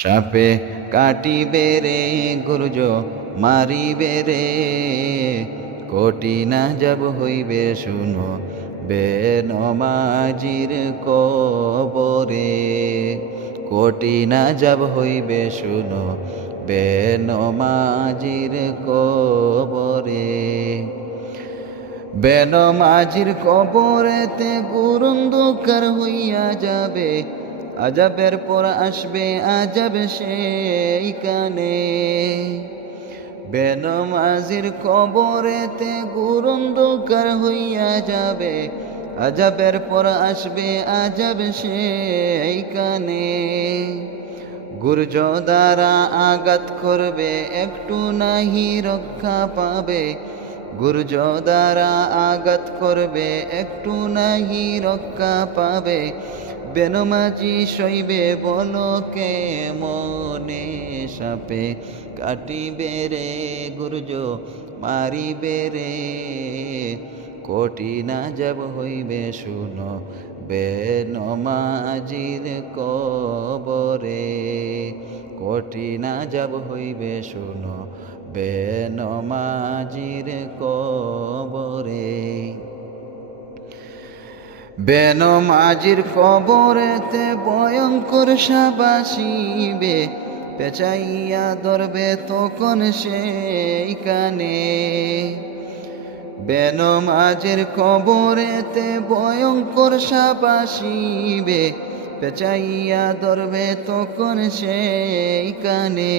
সাপে কাটিবে রে গুর্জ মারিবে রে, কঠিন আযাব হইবে শুনো বেনমাজির কবরে। কঠিন আযাব হইবে শুনো বেনমাজির কবরে। বেনমাজির কবরেতে গুর অন্ধকার হইয়া যাবে, আযাবের পর আসবে আযাব সেইখানে। বেনমাজির কবরেতে গুর অন্ধকার হইয়া যাবে, আযাবের পর আসবে আযাব সেইখানে। গুর্জ দ্বারা আঘাত করবে একটু নাহি রক্ষা পাবে, গুর্জ দ্বারা আঘাত করবে একটু নাহি রক্ষা পাবে। বেনমাজি সইবে বলো কে মনে, সাপে কাটিবে রে গুর্জ মারিবে রে, কঠিন আযাব হইবে শুনো বেনমাজির কবরে। কঠিন আযাব হইবে শুনো বেনমাজির কবরে। বেনমাজির কবরেতে ভয়ঙ্কর সাপ আসিবে, পেঁচাইয়া ধরবে তখন সেইখানে। বেনমাজির কবরেতে ভয়ঙ্কর সাপ আসিবে, পেঁচাইয়া ধরবে তখন সেইখানে।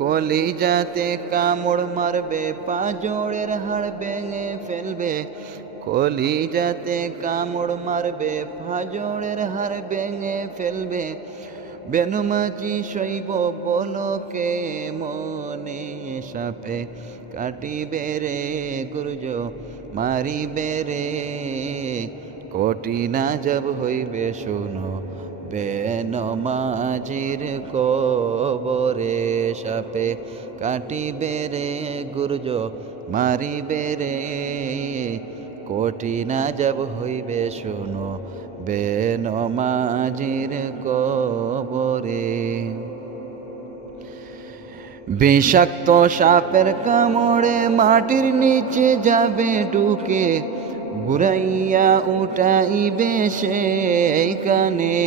কলিজাতে কামড় মারবে, পাঁজরের হাড় ভেঙে ফেলবে, কলিজাতে কামড় মারবে, পাঁজরের হাড় ভেঙে ফেলবে। বেনমাজি সইব বলো কে মনে, সাপে কাটিবে রে গুর্জ মারিবে রে, কঠিন আযাব হইবে শুনো বেনমাজির কবরে। সাপে কাটিবে রে গুর্জ মারিবে রে, কঠিন আযাব হইবে শুনো বেনমাজির কবরে। বিষাক্ত সাপের কামড়ে মাটির নিচে যাবে ঢুকে, ঘুরাইয়া উঠাইবে সেইখানে।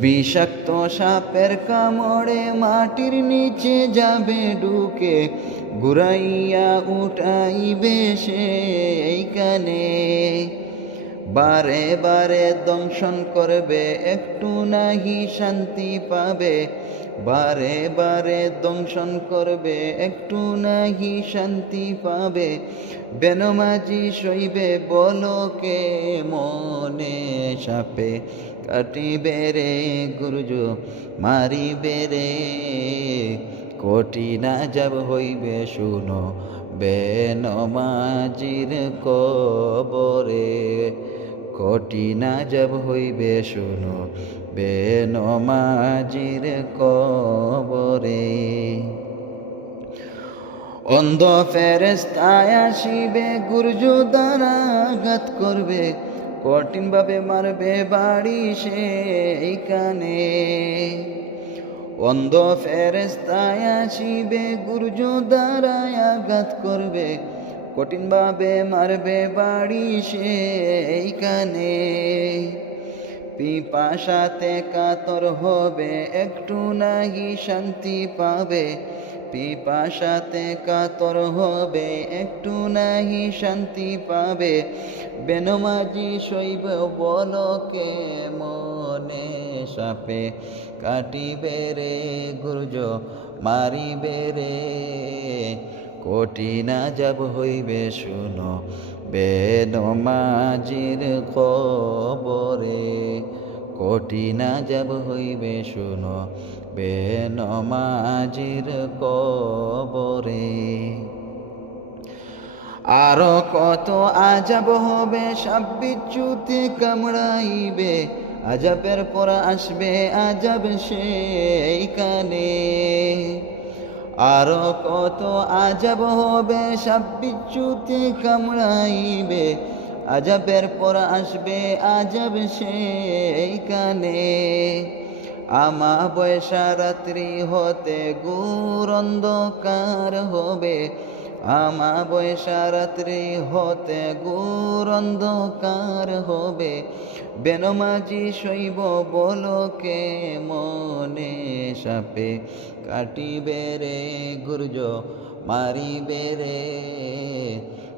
বিষাক্ত সাপের কামড়ে মাটির নিচে যাবে ঢুকে, ঘুরাইয়া উঠাইবে সেইখানে। বারে বারে দংশন করবে একটু নাহি শান্তি পাবে, বারে বারে দংশন করবে একটু নাহি শান্তি পাবে। বেনমাজি সইবে বলো কে মনে, সাপে কাটিবে রে গুর্জ মারিবে রে, কঠিন আযাব হইবে শুনো বেনমাজির কবরে। কঠিন আযাব হইবে শুনো বেনমাজির কবরে। অন্ধ ফেরেশতায় আসিবে, গুর্জ দ্বারা আঘাত করবে, কঠিনভাবে মারবে বাড়ি সেইখানে। অন্ধ ফেরেশতায় আসিবে, গুর্জ দ্বারা আঘাত করবে, কঠিনভাবে মারবে বাড়ি সেইখানে। পিপাসাতে কাতর হবে একটু নাহি শান্তি পাবে, পিপাসাতে কাতর হবে একটু নাহি শান্তি পাবে। বেনমাজি সইব বলো কে মনে, সাপে কাটিবে রে গুর্জ মারিবে রে, কঠিন আযাব হইবে শুনো বেনমাজির কবরে। কঠিন আযাব হইবে শুনো বেনমাজির কবরে। আরো কত আযাব হবে, সাপ বিচ্ছুতে কামড়াইবে, আযাবের পর আসবে আযাব সেইখানে। আরো কত আযাব হবে, সাপ বিচ্ছুতে কামড়াইবে, আযাবের পর আসবে আযাব সেইখানে। আমা বয়সা রাত্রি হতে ঘোর অন্ধকার হবে, আমা বয়সা রাত্রি হতে ঘোর অন্ধকার হবে। বেনমাজি শৈব বলকে মনে সাপে, কাটিবে রে গুর্জ মারিবে রে,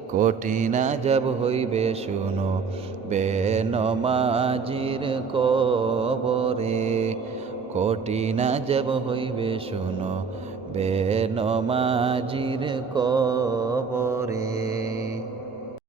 কঠিন আযাব হইবে শুনো বেনমাজির কবরে, কঠিন আযাব হইবে শুনো বেনমাজির কবরে।